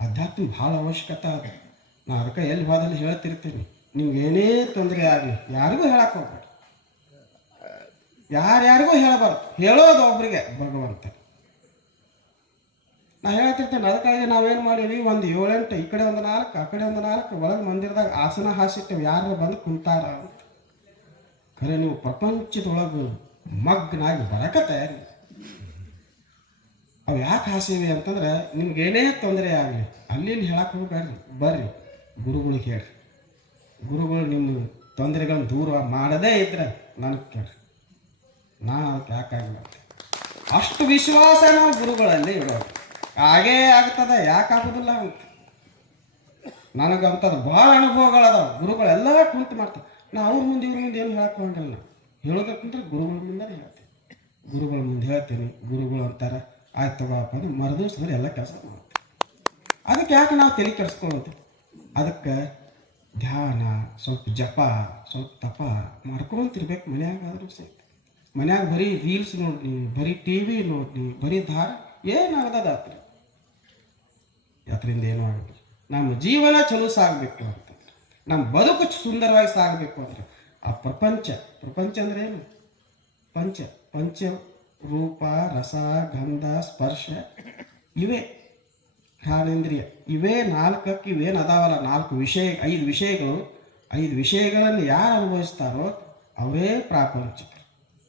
ಅಧ್ಯಾತ್ಮ ಭಾಳ ಅವಶ್ಯಕತೆ ಅದ. ನಾ ಅದಕ್ಕೆ ಎಲ್ಲಿ ಹೋದಲ್ಲಿ ಹೇಳ್ತಿರ್ತೀನಿ, ನಿಮ್ಗೆ ಏನೇ ತೊಂದರೆ ಆಗಲಿ ಯಾರಿಗೂ ಹೇಳಕ್ಕೆ ಹೋಗ್ಬೇಡಿ, ಯಾರ್ಯಾರಿಗೂ ಹೇಳಬಾರ್ದು, ಹೇಳೋದು ಒಬ್ರಿಗೆ ಭಗವಂತ. ನಾ ಹೇಳ್ತಿರ್ತೇನೆ. ಅದಕ್ಕಾಗಿ ನಾವೇನು ಮಾಡೀವಿ, ಒಂದು 7-8 ಈ ಕಡೆ ಒಂದು 4 ಆ ಕಡೆ ಒಂದು 4 ಒಳಗೆ ಮಂದಿರದಾಗ ಆಸನ ಹಾಸಿಟ್ಟೇವೆ, ಯಾರು ಬಂದು ಕುಂತಾರ ಅಂತ. ಖರೆ ನೀವು ಪ್ರಪಂಚದೊಳಗೆ ಮಗ್ನಾಗಿ ಬರಕ್ಕೆ ತಯಾರಿ. ಅವು ಯಾಕೆ ಹಾಸಿವಿ ಅಂತಂದ್ರೆ, ನಿಮ್ಗೇನೇ ತೊಂದರೆ ಆಗಲಿ ಅಲ್ಲಿ ಹೇಳಕ್ಕೆ ಹೋಗ್ಬೇಡ್ರಿ, ಬರ್ರಿ ಗುರುಗಳಿಗೆ ಹೇಳ್ರಿ. ಗುರುಗಳು ನಿಮ್ಮ ತೊಂದರೆಗಳನ್ನ ದೂರ ಮಾಡದೇ ಇದ್ರೆ ನನಗೆ ಕೇಳ್ರಿ, ನಾನು ಅದಕ್ಕೆ ಯಾಕಾಗಿಲ್ಲ ಅಂತ. ಅಷ್ಟು ವಿಶ್ವಾಸ ನಾವು ಗುರುಗಳಲ್ಲಿ ಇಡೋದು. ಹಾಗೇ ಆಗ್ತದೆ, ಯಾಕಾಗೋದಿಲ್ಲ ಅಂತ. ನನಗಂಥದ್ದು ಭಾಳ ಅನುಭವಗಳದಾವ. ಗುರುಗಳೆಲ್ಲ ಕುಂತು ಮಾಡ್ತಾರೆ. ನಾ ಅವ್ರ ಮುಂದೆ ಇವ್ರ ಮುಂದೆ ಏನು ಹೇಳಕ್ಕೆ ಹೋಗಂಗಿಲ್ಲ. ಹೇಳೋದಕ್ಕಂದ್ರೆ ಗುರುಗಳ ಮುಂದೆ ಹೇಳ್ತೀನಿ, ಗುರುಗಳ ಮುಂದೆ ಹೇಳ್ತೀನಿ. ಗುರುಗಳು ಅಂತಾರೆ ಆಯ್ತು ತಗೋಪ್ಪ ಅಂದ್ರೆ ಮರುದಿವ್ಸ ಎಲ್ಲ ಕೆಲಸ ಮಾಡ್ತೀವಿ. ಅದಕ್ಕೆ ಯಾಕೆ ನಾವು ತಲೆ ಕೆಡಿಸ್ಕೊಳ್ಳೋದು? ಅದಕ್ಕೆ ಧ್ಯಾನ, ಸ್ವಲ್ಪ ಜಪ, ಸ್ವಲ್ಪ ತಪ ಮಾಡ್ಕೊಂತಿರ್ಬೇಕು. ಮನ್ಯಾಗಾದ್ರೂ ಸಹಿತ ಮನ್ಯಾಗ ಬರೀ ರೀಲ್ಸ್ ನೋಡ್ರಿ, ಬರೀ ಟಿ ವಿ ನೋಡ್ರಿ, ಬರೀ ಏನಾಗದಾತ್ರಿ, ಅದರಿಂದ ಏನೂ ಆಗೋದು. ನಮ್ಮ ಜೀವನ ಚಲೋ ಸಾಗಬೇಕು ಅಂತಂದ್ರೆ, ನಮ್ಮ ಬದುಕು ಸುಂದರವಾಗಿ ಸಾಗಬೇಕು ಅಂದರೆ ಆ ಪ್ರಪಂಚ ಅಂದ್ರೆ ಏನು? ಪಂಚ ರೂಪ, ರಸ, ಗಂಧ, ಸ್ಪರ್ಶ, ಇವೇ ಜ್ಞಾನೇಂದ್ರಿಯ. ಇವೇ 4 ಇವೇನು ಅದಾವಲ್ಲ, 5 ವಿಷಯಗಳನ್ನು ಯಾರು ಅನುಭವಿಸ್ತಾರೋ ಅವೇ ಪ್ರಾಪಂಚಿಕ.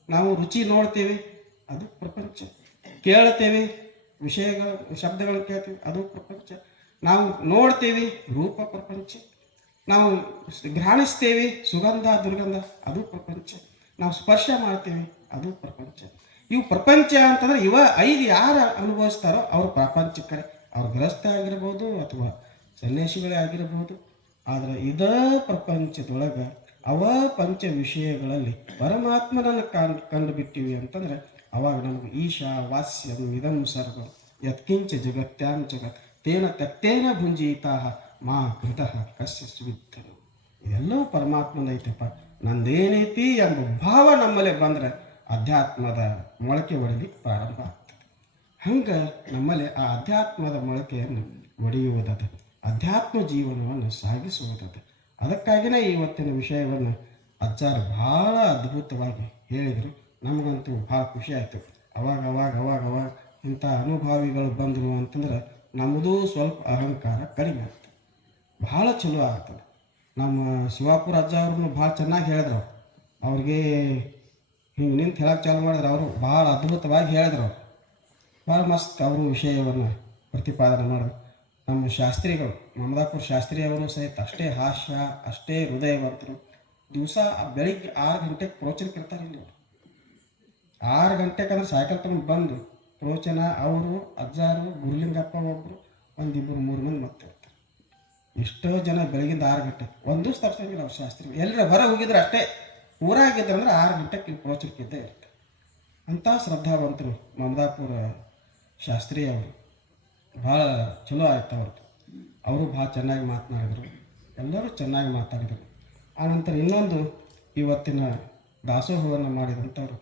ನಾವು ರುಚಿ ನೋಡ್ತೇವೆ, ಅದು ಪ್ರಪಂಚ. ಕೇಳ್ತೇವೆ, ವಿಷಯಗಳು, ಶಬ್ದಗಳನ್ನು ಕೇಳ್ತೀವಿ, ಅದು ಪ್ರಪಂಚ. ನಾವು ನೋಡ್ತೇವೆ, ರೂಪ ಪ್ರಪಂಚ. ನಾವು ಘ್ರಾಣಿಸ್ತೇವೆ, ಸುಗಂಧ, ದುರ್ಗಂಧ, ಅದು ಪ್ರಪಂಚ. ನಾವು ಸ್ಪರ್ಶ ಮಾಡ್ತೇವೆ, ಅದು ಪ್ರಪಂಚ. ಇವು ಪ್ರಪಂಚ ಅಂತಂದ್ರೆ ಇವ 5 ಯಾರು ಅನುಭವಿಸ್ತಾರೋ ಅವರು ಪ್ರಾಪಂಚಿಕರೇ. ಅವ್ರ ಗೃಹಸ್ಥ ಆಗಿರ್ಬೋದು ಅಥವಾ ಸನ್ಯಾಸಿಗಳೇ ಆಗಿರ್ಬೋದು. ಆದರೆ ಇದೇ ಪ್ರಪಂಚದೊಳಗೆ ಅವ ಪಂಚ ವಿಷಯಗಳಲ್ಲಿ ಪರಮಾತ್ಮನನ್ನು ಕಂಡು ಬಿಟ್ಟಿವಿ ಅಂತಂದ್ರೆ ಅವಾಗ ನಮ್ಗೆ ಈಶಾ ವಾಸ್ಯಂ ಇದಂ ಸರ್ವಂ ಯತ್ಕಿಂಚ ಜಗತ್ಯಾಂ ಜಗತ್ ತೇನ ತತ್ತೇನ ಭುಂಜೀತಾ ಮಾ ಕೃತಃ ಕಸ್ಯ ಸುವಿತ್ತನು. ಇದೆಲ್ಲವೂ ಪರಮಾತ್ಮದೈತಪ್ಪ, ನಂದೇನೈತಿ ಎಂಬ ಭಾವ ನಮ್ಮಲ್ಲಿ ಬಂದರೆ ಅಧ್ಯಾತ್ಮದ ಮೊಳಕೆ ಒಡೆಯಲಿಕ್ಕೆ ಪ್ರಾರಂಭ ಆಗ್ತದೆ. ಹಂಗೆ ನಮ್ಮಲ್ಲಿ ಆ ಅಧ್ಯಾತ್ಮದ ಮೊಳಕೆಯನ್ನು ಒಡೆಯುವುದದ, ಅಧ್ಯಾತ್ಮ ಜೀವನವನ್ನು ಸಾಗಿಸುವುದದ. ಅದಕ್ಕಾಗಿಯೇ ಇವತ್ತಿನ ವಿಷಯವನ್ನು ಅಜ್ಜಾರು ಭಾಳ ಅದ್ಭುತವಾಗಿ ಹೇಳಿದರು. ನಮಗಂತೂ ಭಾಳ ಖುಷಿ ಆಯಿತು. ಅವಾಗ ಇಂಥ ಅನುಭಾವಿಗಳು ಬಂದರು ಅಂತಂದ್ರೆ ನಮ್ಮದು ಸ್ವಲ್ಪ ಅಹಂಕಾರ ಕಡಿಮೆ ಆಗ್ತದೆ, ಭಾಳ ಚಲೋ ಆಗ್ತದೆ. ನಮ್ಮ ಶಿವಾಪುರ ಅಜ್ಜ ಅವ್ರನ್ನು ಭಾಳ ಚೆನ್ನಾಗಿ ಹೇಳಿದ್ರು. ಅವ್ರಿಗೆ ಹಿಂಗೆ ನಿಂತು ಹೇಳಕ್ಕೆ ಚಾಲು ಮಾಡಿದ್ರು. ಅವರು ಭಾಳ ಅದ್ಭುತವಾಗಿ ಹೇಳಿದ್ರು. ಭಾಳ ಮಸ್ತ್ ಅವರು ವಿಷಯವನ್ನು ಪ್ರತಿಪಾದನೆ ಮಾಡಿದ್ರು. ನಮ್ಮ ಶಾಸ್ತ್ರಿಗಳು, ಮಮದಾಪುರ ಶಾಸ್ತ್ರಿ ಅವರು ಸಹಿತ ಅಷ್ಟೇ ಹಾಸ್ಯ, ಅಷ್ಟೇ ಹೃದಯವಂತರು. ದಿವಸ ಬೆಳಿಗ್ಗೆ 6 ಗಂಟೆಗೆ ಪ್ರವಚನಕ್ಕೆ ಇರ್ತಾರೆ ಇಲ್ಲಿ. 6 ಗಂಟೆಗೆ ಅಂದ್ರೆ ಸೈಕಲ್ ತಗೊಂಡು ಬಂದು ಪ್ರವಚನ. ಅವರು ಅಜ್ಜಾರು, ಗುರುಲಿಂಗಪ್ಪ ಒಬ್ಬರು, 1-2-3 ಮಂದಿ ಮತ್ತೆ ಇರ್ತಾರೆ. ಎಷ್ಟೋ ಜನ ಬೆಳಗಿಂದ 6 ಗಂಟೆಗೆ ಒಂದು ದಿವಸ ತಪ್ಪಿಸಂಗಿಲ್ಲ ಅವ್ರ ಶಾಸ್ತ್ರಿ. ಎಲ್ಲರ ಹೊರ ಹೋಗಿದ್ರೆ ಅಷ್ಟೇ, ಊರಾಗಿದ್ರು ಅಂದ್ರೆ 6 ಗಂಟೆಗೆ ಇಲ್ಲಿ ಪ್ರವಚನಕ್ಕಿದ್ದೇ ಇರುತ್ತೆ. ಅಂಥ ಶ್ರದ್ಧಾವಂತರು ಮಮದಾಪುರ ಶಾಸ್ತ್ರಿ ಅವರು. ಭಾಳ ಚಲೋ ಆಯ್ತು ಅವ್ರದ್ದು. ಅವರು ಭಾಳ ಚೆನ್ನಾಗಿ ಮಾತನಾಡಿದರು, ಎಲ್ಲರೂ ಚೆನ್ನಾಗಿ ಮಾತಾಡಿದರು. ಆನಂತರ ಇನ್ನೊಂದು ಇವತ್ತಿನ ದಾಸೋಹವನ್ನು ಮಾಡಿದಂಥವ್ರು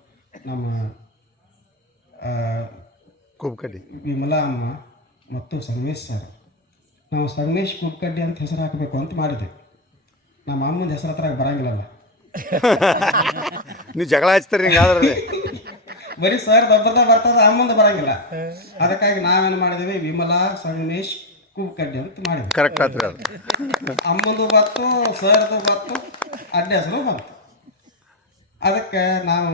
ನಮ್ಮ ಕುಬ್ಕಡ್ಡಿ ವಿಮಲಾ ಅಮ್ಮ ಮತ್ತು ಸಂಗಮೇಶ್ ಸರ್. ನಾವು ಸಂಗಮೇಶ್ ಕುಬ್ಕಡ್ಡಿ ಅಂತ ಹೆಸರು ಹಾಕಬೇಕು ಅಂತ ಮಾಡಿದೆ. ನಮ್ಮ ಅಮ್ಮನ ಹೆಸರು ಹತ್ರ ಬರಂಗಿಲ್ಲಲ್ಲ, ನೀವು ಜಗಳ ಹಚ್ತಾರೆ ಹಿಂಗಾದ್ರೆ ಬರೀ ಸರ್ ದೊಡ್ಡದ ಬರ್ತದೆ, ಅಮ್ಮಂದು ಬರಂಗಿಲ್ಲ. ಅದಕ್ಕಾಗಿ ನಾವೇನು ಮಾಡಿದ್ದೀವಿ, ವಿಮಲಾ ಸಂಗಮೇಶ್ ಕುಬ್ಕಡ್ಡಿ ಅಂತ ಮಾಡಿದ್ವಿ. ಕರೆಕ್ಟ್ ಆತ್ರಿ ಅದು. ಅಮ್ಮಂದು ಬತ್ತು, ಸರ್ದು ಬತ್ತು, ಅಡ್ಡ ಹೆಸರು ಬಂತು. ಅದಕ್ಕೆ ನಾವು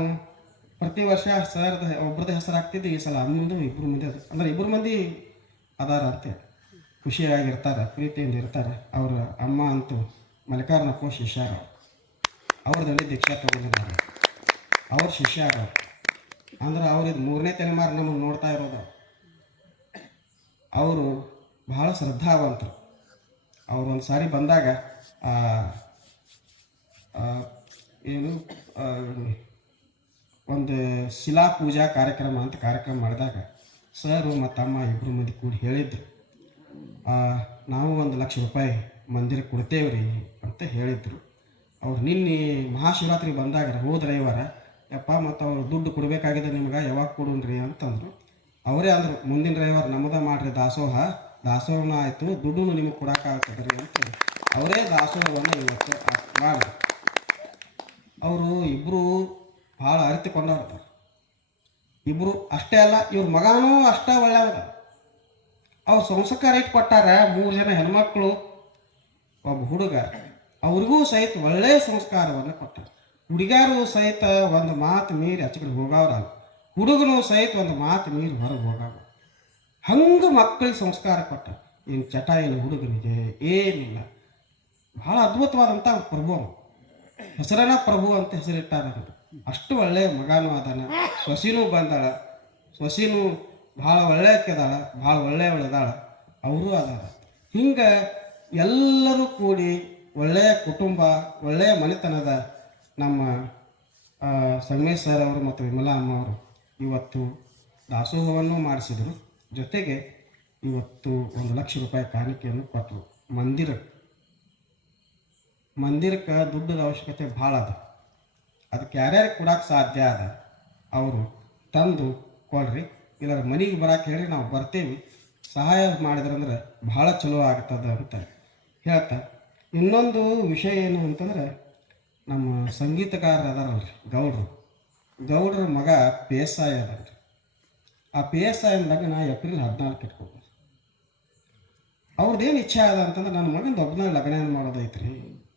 ಪ್ರತಿ ವರ್ಷ ಸರ್ದು ಒಬ್ರದ್ದು ಹೆಸರು ಹಾಕ್ತಿದ್ದು. ಈ ಸಲ ಅಮ್ಮಂದು 2 ಮಂದಿ ಅದು, ಅಂದ್ರೆ 2 ಮಂದಿ ಅದಾರ ಅಂತೇಳಿ ಖುಷಿಯಾಗಿರ್ತಾರೆ, ಪ್ರೀತಿಯಿಂದ ಇರ್ತಾರೆ. ಅವ್ರ ಅಮ್ಮ ಅಂತೂ ಮಲ್ಲಿಕಾರ್ಜುನಪ್ಪ ಶಿಷ್ಯಾರ, ಅವ್ರದಲ್ಲಿ ದೀಕ್ಷಾ ತಗೊಂಡಿದ್ದಾರೆ. ಅವ್ರ ಶಿಷ್ಯಾರ ಅಂದ್ರೆ ಅವ್ರಿದ್ದು 3ನೇ ತಲೆಮಾರು ನಮಗೆ ನೋಡ್ತಾ ಇರೋದು. ಅವರು ಬಹಳ ಶ್ರದ್ಧಾವಂತರು. ಅವ್ರು ಒಂದು ಸಾರಿ ಬಂದಾಗ ಏನು ಒಂದು ಶಿಲಾ ಪೂಜಾ ಕಾರ್ಯಕ್ರಮ ಅಂತ ಕಾರ್ಯಕ್ರಮ ಮಾಡಿದಾಗ ಸರು ಮತ್ತು ಅಮ್ಮ 2 ಮಂದಿ ಕೂಡಿ ಹೇಳಿದ್ರು, ನಾವು 1 ಲಕ್ಷ ರೂಪಾಯಿ ಮಂದಿರಕ್ಕೆ ಕೊಡ್ತೇವ್ರಿ ಅಂತ ಹೇಳಿದ್ರು. ಅವ್ರು ನಿನ್ನೆ ಮಹಾಶಿವರಾತ್ರಿ ಬಂದಾಗ ಹೋದ ರವಿವಾರ, ಯಪ್ಪ ಮತ್ತು ಅವ್ರು ದುಡ್ಡು ಕೊಡಬೇಕಾಗಿದೆ ನಿಮ್ಗೆ, ಯಾವಾಗ ಕೊಡೋಣ್ರಿ ಅಂತಂದರು. ಅವರೇ ಅಂದರು, ಮುಂದಿನ ರವಿವಾರ ನಮ್ಮದ ಮಾಡಿರಿ ದಾಸೋಹ, ದಾಸೋಹನ ಆಯಿತು, ದುಡ್ಡು ನಿಮಗೆ ಕೊಡೋಕ್ಕಾಗ್ತದ್ರಿ ಅಂತ ಅವರೇ ದಾಸೋಹವನ್ನು ಇವತ್ತು ಮಾಡಿ ಅವರು ಇಬ್ಬರು ಭಾಳ ಅರಿತುಕೊಂಡವ್ರು. ಇಬ್ಬರು ಅಷ್ಟೇ ಅಲ್ಲ, ಇವ್ರ ಮಗನೂ ಅಷ್ಟೇ ಒಳ್ಳೆಯದ. ಅವ್ರು ಸಂಸ್ಕಾರ ಇಟ್ಟು ಕೊಟ್ಟಾರ. 3 ಜನ ಹೆಣ್ಮಕ್ಳು, ಒಬ್ಬ ಹುಡುಗ. ಅವ್ರಿಗೂ ಸಹಿತ ಒಳ್ಳೆಯ ಸಂಸ್ಕಾರವನ್ನು ಕೊಟ್ಟಾರ. ಹುಡುಗ್ಯಾರು ಸಹಿತ ಒಂದು ಮಾತು ಮೀರಿ ಆಚೆಕಡೆ ಹೋಗವ್ರಲ್ಲ, ಹುಡುಗನು ಸಹಿತ ಒಂದು ಮಾತು ಮೀರಿ ಹೊರಗೆ ಹೋಗವ. ಹಂಗೆ ಮಕ್ಕಳಿಗೆ ಸಂಸ್ಕಾರ ಕೊಟ್ಟ. ಏನು ಚಟ ಇಲ್ಲ ಹುಡುಗನಿಗೆ, ಏನಿಲ್ಲ. ಭಾಳ ಅದ್ಭುತವಾದಂಥ ಪ್ರಭು. ಹೆಸರನ ಪ್ರಭು ಅಂತ ಹೆಸರಿಟ್ಟಾರ. ಅಷ್ಟು ಒಳ್ಳೆಯ ಮಗನೂ ಅದಾನ. ಸೊಸಿನೂ ಬಂದಾಳ. ಸೊಸಿನೂ ಭಾಳ ಒಳ್ಳೆಯದಾಳ, ಭಾಳ ಒಳ್ಳೆಯವಳದಾಳ. ಅವರು ಅದಾರ. ಹಿಂಗೆ ಎಲ್ಲರೂ ಕೂಡಿ ಒಳ್ಳೆಯ ಕುಟುಂಬ, ಒಳ್ಳೆಯ ಮನೆತನದ ನಮ್ಮ ಸಂಗಮೇಶ್ ಸರ್ ಅವರು ಮತ್ತು ವಿಮಲಾ ಅಮ್ಮ ಅವರು ಇವತ್ತು ದಾಸೋಹವನ್ನು ಮಾಡಿಸಿದರು. ಜೊತೆಗೆ ಇವತ್ತು 1 ಲಕ್ಷ ರೂಪಾಯಿ ಕಾಣಿಕೆಯನ್ನು ಕೊಟ್ಟರು. ಮಂದಿರಕ್ಕೆ ದುಡ್ಡದ ಅವಶ್ಯಕತೆ ಭಾಳ ಅದ. ಅದಕ್ಕೆ ಯಾರ್ಯಾರಿಗೆ ಕೊಡೋಕೆ ಸಾಧ್ಯ ಅದ ಅವರು ತಂದು ಕೊಡ್ರಿ, ಇಲ್ಲಾರ ಮನೆಗೆ ಬರೋಕೆ ಹೇಳಿ ನಾವು ಬರ್ತೀವಿ, ಸಹಾಯ ಮಾಡಿದ್ರಂದ್ರೆ ಭಾಳ ಚಲೋ ಆಗ್ತದೆ ಅಂತ ಹೇಳ್ತಾ, ಇನ್ನೊಂದು ವಿಷಯ ಏನು ಅಂತಂದ್ರೆ, ನಮ್ಮ ಸಂಗೀತಗಾರರು ಅದಾರಲ್ರಿ ಗೌಡ್ರ ಮಗ PSI ಅದಲ್ರಿ. ಆ PSI ಲಗ್ನ ಏಪ್ರಿಲ್ 14 ಇಟ್ಕೊಂಡು ಅವ್ರದ್ದೇನು ಇಚ್ಛೆ ಅದ ಅಂತಂದ್ರೆ, ನನ್ನ ಮಗಂದು ಒಬ್ಬನ ಲಗ್ನ ಮಾಡೋದೈತ್ರಿ.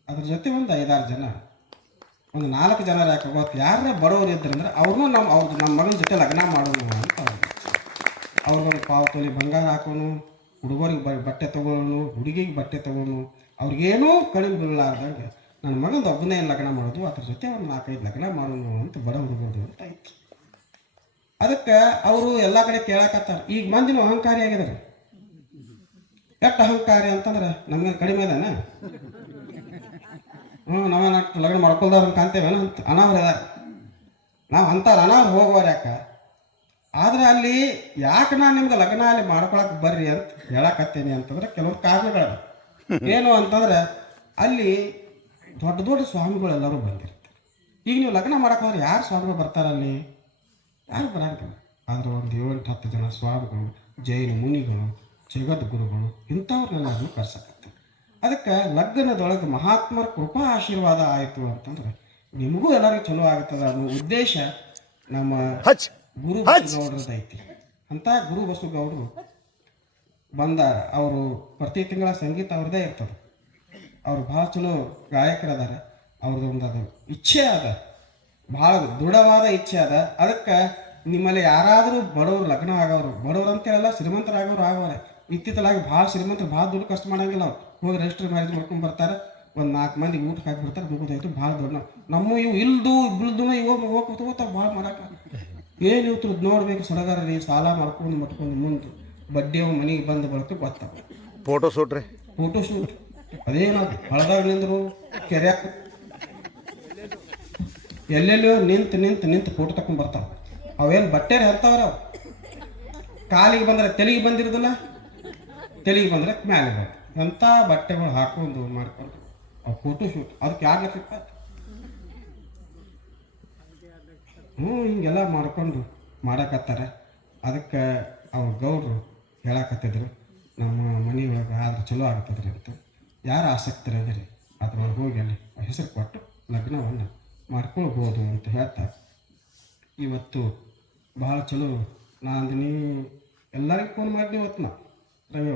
ಅದ್ರ ಜೊತೆ ಒಂದು 5-6 ಜನ, ಒಂದು 4 ಜನ ಯಾಕಾಗೋತ್ತು ಯಾರೇ ಬರೋರು ಇದ್ರಂದ್ರೆ ಅವ್ರನ್ನೂ ನಮ್ಮ ಮಗನ ಜೊತೆ ಲಗ್ನ ಮಾಡೋನು ಅಂತ ಅವ್ರಿಗೊಂದು ಪಾವತೋಲಿ ಬಂಗಾರ ಹಾಕೋನು, ಹುಡುಗರಿಗೆ ಬಟ್ಟೆ ತೊಗೊಳೋನು, ಹುಡುಗಿಗೆ ಬಟ್ಟೆ ತೊಗೊಳೋನು, ಅವ್ರಿಗೇನೂ ಕಡಿಮೆ ಬೀಳಲಾರ್ದಂಗೆ ನನ್ನ ಮಗಂದು ಒಬ್ಬನೇ ಲಗ್ನ ಮಾಡೋದು, ಅದ್ರ ಜೊತೆ ಒಂದು 4-5 ಲಗ್ನ ಮಾಡೋನು ಅಂತ ಬಡ ಹುಡುಗರು ಅಂತ ಇತ್ತು. ಅದಕ್ಕೆ ಅವರು ಎಲ್ಲ ಕಡೆ ಕೇಳಕತ್ತಾರೆ. ಈಗ ಮಂದಿನೂ ಅಹಂಕಾರಿ ಆಗಿದ್ದಾರೆ. ಎಷ್ಟು ಅಹಂಕಾರಿ ಅಂತಂದ್ರೆ ನಮ್ಗೆ ಕಡಿಮೆ ಅದಾನ, ನಾವೇನ ಲಗ್ನ ಮಾಡ್ಕೊಳ್ದವ್ರನ್ನ ಕಾಣ್ತೇವೇನ ಅಂತ ಅನಾವ್ರ ಅದಾರ. ನಾವು ಅಂತಾರೆ ಅನಾವ್ರು ಹೋಗೋರು ಯಾಕೆ, ಆದ್ರೆ ಅಲ್ಲಿ ಯಾಕೆ ನಾನು ನಿಮ್ಗೆ ಲಗ್ನ ಅಲ್ಲಿ ಮಾಡ್ಕೊಳಕ್ಕೆ ಬರ್ರಿ ಅಂತ ಹೇಳಕತ್ತೀನಿ ಅಂತಂದ್ರೆ ಕೆಲವೊಂದು ಕಾರಣಗಳು ಏನು ಅಂತಂದ್ರೆ, ಅಲ್ಲಿ ದೊಡ್ಡ ದೊಡ್ಡ ಸ್ವಾಮಿಗಳೆಲ್ಲರೂ ಬಂದಿರ್ತಾರೆ. ಈಗ ನೀವು ಲಗ್ನ ಮಾಡಕ್ಕೆ ಹೋದ್ರೆ ಯಾರು ಸ್ವಾಮಿಗಳು ಬರ್ತಾರಲ್ಲಿ? ಯಾರು ಬರಂಗಿಲ್ಲ. ಆದ್ರೆ ಒಂದು 7-10 ಜನ ಸ್ವಾಮಿಗಳು, ಜೈನ ಮುನಿಗಳು, ಜಗದ್ಗುರುಗಳು ಇಂಥವ್ರನ್ನೆಲ್ಲರೂ ಕರ್ಸಕತ್ತಾರೆ. ಅದಕ್ಕೆ ಲಗ್ನದೊಳಗೆ ಮಹಾತ್ಮರ ಕೃಪಾ ಆಶೀರ್ವಾದ ಆಯಿತು ಅಂತಂದ್ರೆ ನಿಮಗೂ ಎಲ್ಲರಿಗೂ ಚಲೋ ಆಗ್ತದೆ ಅನ್ನೋ ಉದ್ದೇಶ ನಮ್ಮ ಗುರು ಬಸವಗೌಡ್ರದೈತಿ. ಅಂತ ಗುರು ಬಸವಗೌಡರು ಬಂದಾರ. ಅವರು ಪ್ರತಿ ತಿಂಗಳ ಸಂಗೀತ ಅವ್ರದ್ದೇ ಇರ್ತದೆ. ಅವ್ರು ಭಾಳ ಚಲೋ ಗಾಯಕರದಾರ. ಅವ್ರದ್ದೊಂದು ಅದು ಇಚ್ಛೆ ಅದ, ಭಾಳ ದೃಢವಾದ ಇಚ್ಛೆ ಅದ. ಅದಕ್ಕೆ ನಿಮ್ಮಲ್ಲಿ ಯಾರಾದರೂ ಬಡವರು ಲಗ್ನ ಆಗೋರು, ಬಡವ್ರು ಅಂತೇಳಲ್ಲ, ಶ್ರೀಮಂತರಾಗೋರು ಆಗೋರೆ. ಇತ್ತಿತ್ತಲಾಗಿ ಭಾಳ ಶ್ರೀಮಂತರು ಭಾಳ ದುಡ್ಡು ಕಷ್ಟ ಮಾಡಂಗಿಲ್ಲ. ಅವ್ರು ಹೋಗಿ ರಿಜಿಸ್ಟರ್ ಮ್ಯಾರೇಜ್ ಮಾಡ್ಕೊಂಡು ಬರ್ತಾರೆ, ಒಂದು 4 ಮಂದಿಗೆ ಊಟಕ್ಕೆ ಹಾಕಿ ಬರ್ತಾರೆ, ಮುಗಿದೋಯ್ತು. ಭಾಳ ದೊಡ್ಡ ನಮ್ಮ ಇವು ಬಿಲ್ದು ಹೋಗ್ತಾವೆ ಭಾಳ ಮಾಡಕ್ಕೆ. ಏನು ಇವತ್ತು ನೋಡ್ಬೇಕು ಸಡಗರ ಸಾಲ ಮಾಡ್ಕೊಂಡು ಮುಂದೆ ಬಡ್ಡಿ ಅವ್ ಮನೆಗೆ ಬಂದು ಬರುತ್ತೆ ಗೊತ್ತಾಗ ಫೋಟೋ ಶೂಟ್ ಅದೇನದು ಹಳದಾಗ ನಿಂದ್ರು ಕೆರೆ ಎಲ್ಲೆಲ್ಲೋ ನಿಂತು ಫೋಟೋ ತಗೊಂಡ್ ಬರ್ತಾವ. ಅವೇನು ಬಟ್ಟೆ ಹರ್ತಾವ್ರ, ಅವು ಕಾಲಿಗೆ ಬಂದ್ರೆ ತೆಲಿಗೆ ಬಂದಿರೋದಿಲ್ಲ, ತೆಲಿಗೆ ಬಂದ್ರೆ ಮ್ಯಾಲೆ ಬಂದು ಎಂಥ ಬಟ್ಟೆಗಳು ಹಾಕೊಂಡು ಮಾಡ್ಕೊಂಡು ಅವು ಫೋಟೋ ಶೂಟ್. ಅದಕ್ಕೆ 2 ಲಕ್ಷ ರೂಪಾಯಿ. ಹಿಂಗೆಲ್ಲ ಮಾಡ್ಕೊಂಡು ಮಾಡಕತ್ತಾರೆ. ಅದಕ್ಕೆ ಅವ್ರ ಗೌಡ್ರು ಹೇಳಕತ್ತಿದ್ರು, ನಮ್ಮ ಮನೆಯೊಳಗೆ ಆದ್ರೆ ಚಲೋ ಆಗ್ತದ್ರಿ ಅಂತ. ಯಾರು ಆಸಕ್ತರಿದ್ದೀರಿ ಅದ್ರೊಳಗೆ ಹೋಗಿ ಅಲ್ಲಿ ಹೆಸರು ಕೊಟ್ಟು ಲಗ್ನವನ್ನು ಮಾಡ್ಕೊಳ್ಬೋದು ಅಂತ ಹೇಳ್ತಾರೆ. ಇವತ್ತು ಭಾಳ ಚಲೋ. ನಾನು ಎಲ್ಲರಿಗೂ ಫೋನ್ ಮಾಡಿ ಇವತ್ತು ರವಿ